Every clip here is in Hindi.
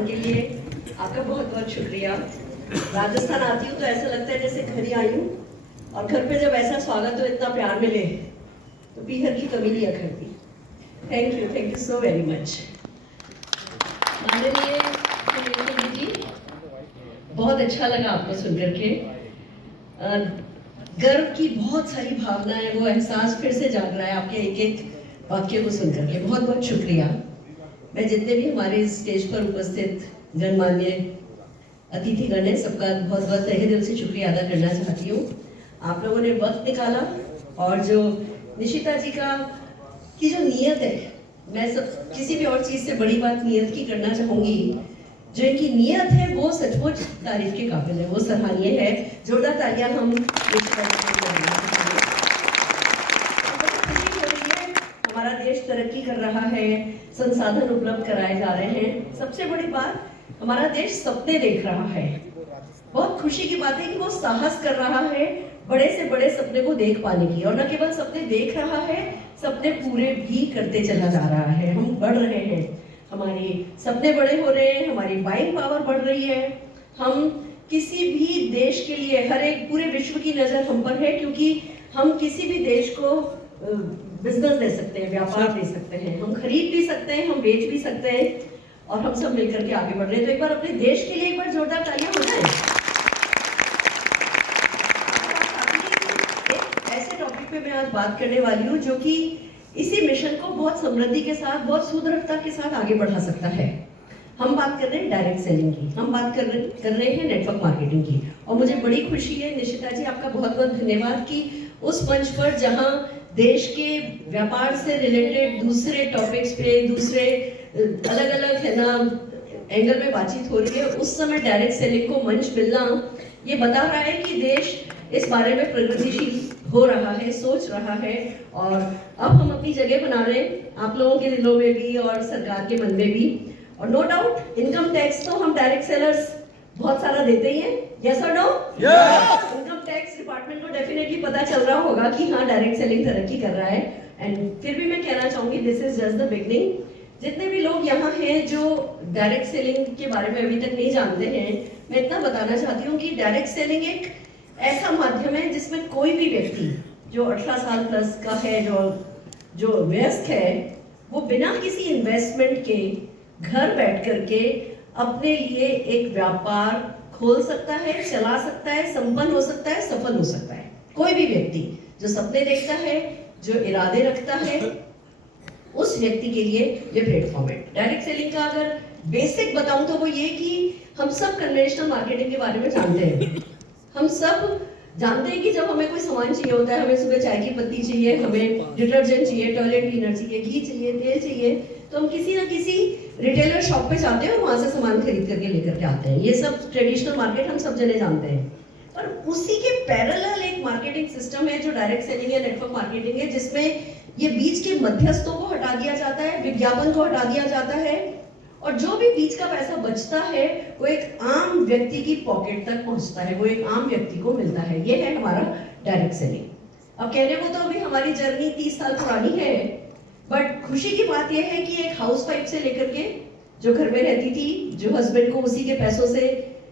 आगमन के लिए आपका बहुत बहुत शुक्रिया। राजस्थान आती हूँ तो ऐसा लगता है जैसे घर ही आई हूँ, और घर पे जब ऐसा स्वागत हो, इतना प्यार मिले, तो पीहर की कमी नहीं करती। Thank you so very much. माननीय जी, बहुत अच्छा लगा आपको सुनकर के। गर्व की बहुत सारी भावनाएं, वो एहसास फिर से जाग रहा है आपके एक एक वाक्य को सुनकर के। बहुत बहुत शुक्रिया। मैं जितने भी हमारे स्टेज पर उपस्थित गणमान्य अतिथिगण हैं, सबका बहुत बहुत तहे दिल से शुक्रिया अदा करना चाहती हूँ। आप लोगों ने वक्त निकाला, और जो निशिता जी की जो नीयत है, मैं सब किसी भी और चीज से बड़ी बात नीयत की करना चाहूंगी। जो इनकी नीयत है वो सचमुच तारीफ के काबिल है, वो सराहनीय है। जोरदार तालियां हम हमारा देश तरक्की कर रहा है, संसाधन उपलब्ध कराए जा रहे हैं। सबसे बड़ी बात, हमारा देश सपने देख रहा है। बहुत खुशी की बात है कि वो साहस कर रहा है बड़े से बड़े सपने को देख पाने की, और न केवल सपने देख रहा है, सपने पूरे भी करते चला जा रहा है। हम बढ़ रहे हैं, हमारे सपने बड़े हो रहे हैं, हमारी बाइंग पावर बढ़ रही है। हम किसी भी देश के लिए, हर एक पूरे विश्व की नजर हम पर है, क्योंकि हम किसी भी देश को बिजनेस दे सकते हैं, व्यापार दे सकते हैं, हम खरीद भी सकते हैं, हम बेच भी सकते हैं, और हम सब मिलकर के आगे बढ़ रहे हैं। तो एक बार अपने देश के लिए एक बार जोरदार तालियां हो जाए। एक ऐसे टॉपिक पे मैं आज बात करने वाली हूँ जो कि इसी मिशन को बहुत समृद्धि के साथ, बहुत सुदृढ़ता के साथ आगे बढ़ा सकता है। हम बात कर रहे हैं डायरेक्ट सेलिंग की, हम बात कर रहे हैं नेटवर्क मार्केटिंग की। और मुझे बड़ी खुशी है निशिता जी, आपका बहुत बहुत धन्यवाद कि उस मंच पर जहां देश के व्यापार से रिलेटेड दूसरे टॉपिक्स पे, दूसरे अलग अलग है ना एंगल में बातचीत हो रही है, उस समय डायरेक्ट सेलिंग को मंच मिलना ये बता रहा है कि देश इस बारे में प्रगतिशील हो रहा है, सोच रहा है। और अब हम अपनी जगह बना रहे हैं, आप लोगों के दिलों में भी और सरकार के मन में भी। और नो डाउट इनकम टैक्स तो हम डायरेक्ट सेलर्स बहुत सारा देते ही हैं, यस और नो? इनकम टैक्स डिपार्टमेंट को डेफिनेटली पता चल रहा होगा कि हाँ, डायरेक्ट सेलिंग तरक्की कर रहा है। एंड फिर भी मैं कहना चाहूंगी, this is just the beginning. जितने भी लोग यहाँ हैं जो डायरेक्ट सेलिंग के बारे में अभी तक नहीं जानते हैं, मैं इतना बताना चाहती हूँ कि डायरेक्ट सेलिंग एक ऐसा माध्यम है जिसमें कोई भी व्यक्ति जो 18 साल प्लस का है, जो वयस्क है, वो बिना किसी इन्वेस्टमेंट के घर बैठ करके अपने लिए एक व्यापार खोल सकता है, चला सकता है, संपन्न हो सकता है, सफल हो सकता है। कोई भी व्यक्ति जो सपने देखता है, जो इरादे रखता है, उस व्यक्ति के लिए ये प्लेटफॉर्म है। डायरेक्ट सेलिंग का अगर बेसिक बताऊं तो वो ये कि हम सब कन्वेंशनल मार्केटिंग के बारे में जानते हैं। हम सब जानते हैं कि जब हमें कोई सामान चाहिए होता है, हमें सुबह चाय की पत्ती चाहिए, हमें डिटर्जेंट चाहिए, टॉयलेट क्लीनर चाहिए, घी चाहिए, तेल चाहिए, तो हम किसी ना किसी रिटेलर शॉप पे जाते हैं और वहां से सामान खरीद करके लेकर के आते हैं। ये सब ट्रेडिशनल मार्केट हम सब जने जानते हैं। पर उसी के पैरेलल एक मार्केटिंग सिस्टम है जो डायरेक्ट सेलिंग या नेटवर्क मार्केटिंग है, जिसमें ये बीच के मध्यस्थों को हटा दिया जाता है, विज्ञापन को हटा दिया जाता है, और जो भी बीच का पैसा बचता है वो एक आम व्यक्ति की पॉकेट तक पहुंचता है, वो एक आम व्यक्ति को मिलता है। ये है हमारा डायरेक्ट सेलिंग। अब कहने को तो अभी हमारी जर्नी 30 साल पुरानी है, बट खुशी की बात यह है कि एक हाउसवाइफ से लेकर के जो घर में रहती थी, जो हस्बैंड को उसी के पैसों से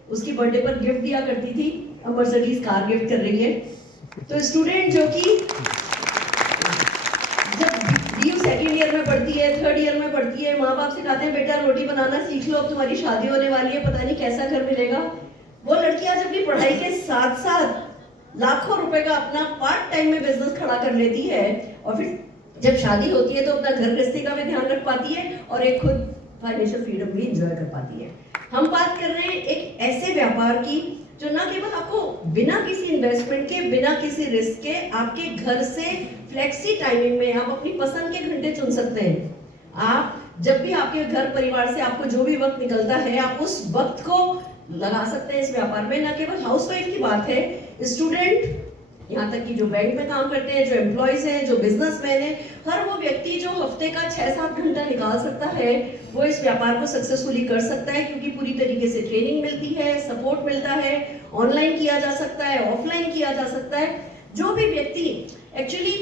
उसकी बर्थडे पर गिफ्ट दिया करती थी, अब मर्सिडीज कार गिफ्ट कर रही है। तो स्टूडेंट जो कि सेकेंड ईयर में पढ़ती है, थर्ड ईयर में पढ़ती है, माँ बाप से कहते हैं बेटा रोटी बनाना सीख लो, अब तुम्हारी शादी होने वाली है, पता नहीं कैसा घर मिलेगा। वो लड़की आज अपनी पढ़ाई के साथ साथ लाखों रुपए का अपना पार्ट टाइम में बिजनेस खड़ा कर लेती है, और फिर जब शादी होती है तो अपना घर गृहस्थी का भी ध्यान रख पाती है और एक खुद फाइनेंशियल फ्रीडम भी एंजॉय कर पाती है। हम बात कर रहे हैं एक ऐसे व्यापार की जो ना केवल आपको बिना किसी इन्वेस्टमेंट के, बिना किसी रिस्क के, आपके घर से फ्लेक्सी टाइमिंग में आप अपनी पसंद के घंटे चुन सकते हैं। आप जब भी आपके घर परिवार से आपको जो भी वक्त निकलता है, आप उस वक्त को लगा सकते हैं इस व्यापार में। ना केवल हाउसवाइफ की बात है, स्टूडेंट, यहाँ तक कि जो बैंक में काम करते हैं, जो एम्प्लॉयज हैं, जो बिजनेसमैन है, हर वो व्यक्ति जो हफ्ते का 6-7 घंटा निकाल सकता है, वो इस व्यापार को सक्सेसफुली कर सकता है, क्योंकि पूरी तरीके से ट्रेनिंग मिलती है, सपोर्ट मिलता है, ऑनलाइन किया जा सकता है, ऑफलाइन किया जा सकता है। जो भी व्यक्ति एक्चुअली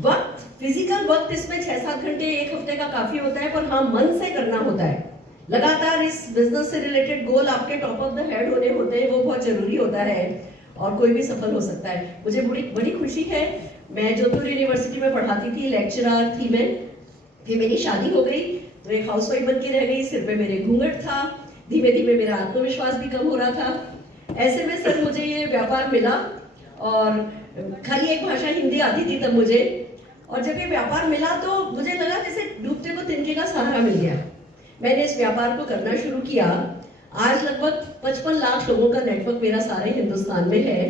वक्त, फिजिकल वक्त इसमें 6-7 घंटे एक हफ्ते का काफी होता है, पर हाँ मन से करना होता है लगातार इस बिजनेस से रिलेटेड गोल आपके टॉप ऑफ द हेड होने होते हैं, वो बहुत जरूरी होता है और कोई भी सफल हो सकता है। मुझे बड़ी बड़ी खुशी है, मैं जोधपुर यूनिवर्सिटी में पढ़ाती थी, लेक्चरर थी मैं, फिर मेरी शादी हो गई तो एक हाउसवाइफ बन के रह गई, सिर पे मेरे घूंघट था, धीमे धीमे मेरा आत्मविश्वास भी कम हो रहा था। ऐसे में सर मुझे ये व्यापार मिला और खाली एक भाषा हिंदी आती थी तब मुझे, और जब ये व्यापार मिला तो मुझे लगा जैसे डूबते को तिनके का सहारा मिल गया। मैंने इस व्यापार को करना शुरू किया। आज लगभग 55 लाख लोगों का नेटवर्क मेरा सारे हिंदुस्तान में है।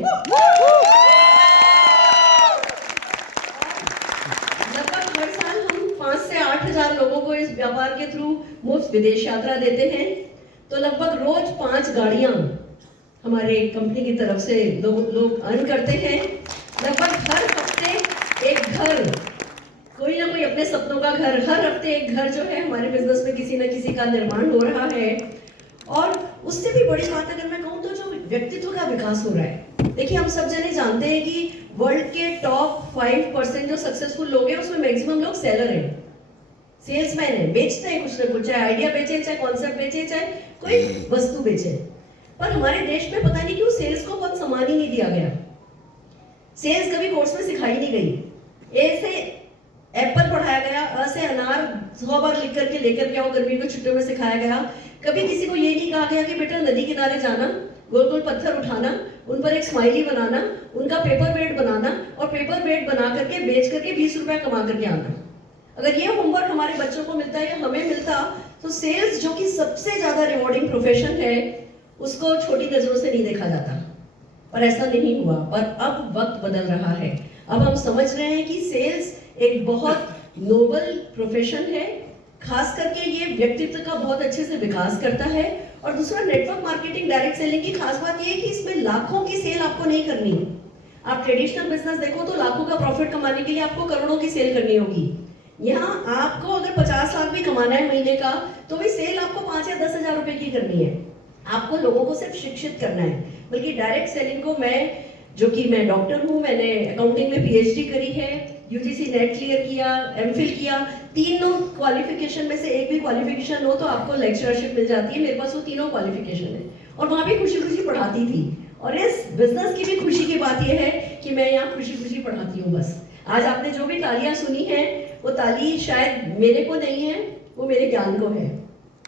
लगभग हर साल हम 5 से 8 हजार लोगों को इस व्यापार के थ्रू मुफ्त विदेश यात्रा देते हैं। तो लगभग रोज 5 गाड़ियां हमारे कंपनी की तरफ से लोग अर्न करते हैं। लगभग हर हफ्ते एक घर, कोई ना कोई अपने सपनों का घर, हर हफ्ते एक घर जो है हमारे बिजनेस में किसी न किसी का निर्माण हो रहा है। और उससे भी बड़ी बात अगर मैं कहूँ तो जो व्यक्तित्व का विकास हो रहा है। देखिए हम सब जने जानते हैं कि वर्ल्ड के टॉप 5% जो सक्सेसफुल लोग हैं उसमें मैक्सिमम लोग सेलर हैं, सेल्समैन है, बेचते हैं कुछ ना कुछ, चाहे आइडिया बेचे, चाहे कॉन्सेप्ट बेचे, चाहे कोई वस्तु बेचे। पर हमारे देश में पता नहीं क्यों सेल्स को बहुत सम्मान ही नहीं दिया गया। सेल्स कभी कोर्स में सिखाई नहीं गई। ए से एप्पल पढ़ाया गया, अ से अनार 100 बार लिख करके लेकर के आओ, गर्मी को छुट्टियों में सिखाया गया। कभी किसी को ये नहीं कहा गया कि बेटा नदी किनारे जाना, गोल गोल पत्थर उठाना, उन पर एक स्माइली बनाना, उनका पेपर वेट बनाना और पेपर वेट बना करके बेच करके 20 रुपया कमा करके आना। अगर ये होमवर्क हमारे बच्चों को मिलता या हमें मिलता तो सेल्स जो कि सबसे ज्यादा रिवॉर्डिंग प्रोफेशन है उसको छोटी नजरों से नहीं देखा जाता। पर ऐसा नहीं हुआ। पर अब वक्त बदल रहा है। अब हम समझ रहे हैं कि सेल्स एक बहुत नोबल प्रोफेशन है, खास करके ये व्यक्तित्व का बहुत अच्छे से विकास करता है। और दूसरा नेटवर्क मार्केटिंग, डायरेक्ट सेलिंग की खास बात ये है कि इसमें लाखों की सेल आपको नहीं करनी। आप ट्रेडिशनल बिजनेस देखो तो लाखों का प्रॉफिट कमाने के लिए आपको करोड़ों की सेल करनी होगी। यहाँ आपको अगर 50 लाख भी कमाना है महीने का तो भी सेल आपको 5 या 10 हजार रुपए की करनी है। आपको लोगों को सिर्फ शिक्षित करना है। बल्कि डायरेक्ट सेलिंग को मैं डॉक्टर हूँ, मैंने अकाउंटिंग में पीएचडी करी है, यूजीसी नेट क्लियर किया, एमफिल किया, तीनों क्वालिफिकेशन में से एक भी क्वालिफिकेशन हो तो आपको लेक्चरशिप मिल जाती है। मेरे पास वो तीनों क्वालिफिकेशन है और वहां भी खुशी खुशी पढ़ाती थी। और इस बिजनेस की भी खुशी की बात यह है कि मैं यहाँ खुशी खुशी पढ़ाती हूँ। बस आज आपने जो भी तालियां सुनी है वो ताली शायद मेरे को नहीं है, वो मेरे ज्ञान को है,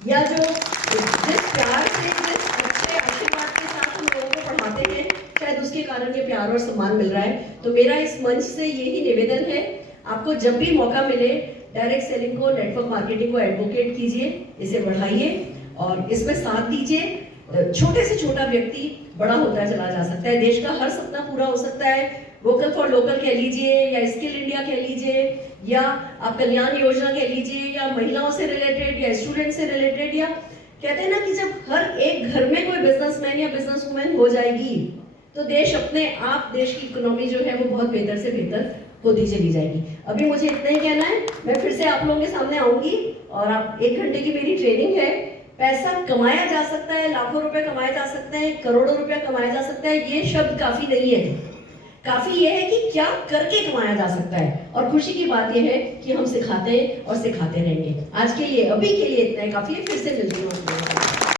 या जो जिस प्यार से, जिस अच्छे आशीर्वाद के साथ हम लोगों को पढ़ाते हैं, शायद उसके कारण ये प्यार और सम्मान मिल रहा है। तो मेरा इस मंच से यही निवेदन है, आपको जब भी मौका मिले डायरेक्ट सेलिंग को, नेटवर्क मार्केटिंग को एडवोकेट कीजिए, इसे बढ़ाइए और इसमें साथ दीजिए। छोटे से छोटा व्यक्ति बड़ा होता चला जा सकता है, देश का हर सपना पूरा हो सकता है। वोकल फॉर लोकल कह लीजिए या स्किल इंडिया कह लीजिए या आप कल्याण योजना कह लीजिए या महिलाओं से रिलेटेड या स्टूडेंट से रिलेटेड, या कहते हैं ना कि जब हर एक घर में कोई बिजनेसमैन या बिजनेस वुमेन हो जाएगी तो देश अपने आप, देश की इकोनॉमी जो है वो बहुत बेहतर से बेहतर होती चली जाएगी। अभी मुझे इतना ही कहना है, मैं फिर से आप लोगों के सामने आऊंगी और आप 1 घंटे की मेरी ट्रेनिंग है। पैसा कमाया जा सकता है, लाखों रुपए कमाए जा सकते हैं, करोड़ों रुपया कमाया जा सकता है, ये शब्द काफी नहीं है। काफी ये है कि क्या करके कमाया जा सकता है। और खुशी की बात यह है कि हम सिखाते हैं और सिखाते रहेंगे। आज के लिए, अभी के लिए इतना ही काफी है। फिर से मिलती हूँ।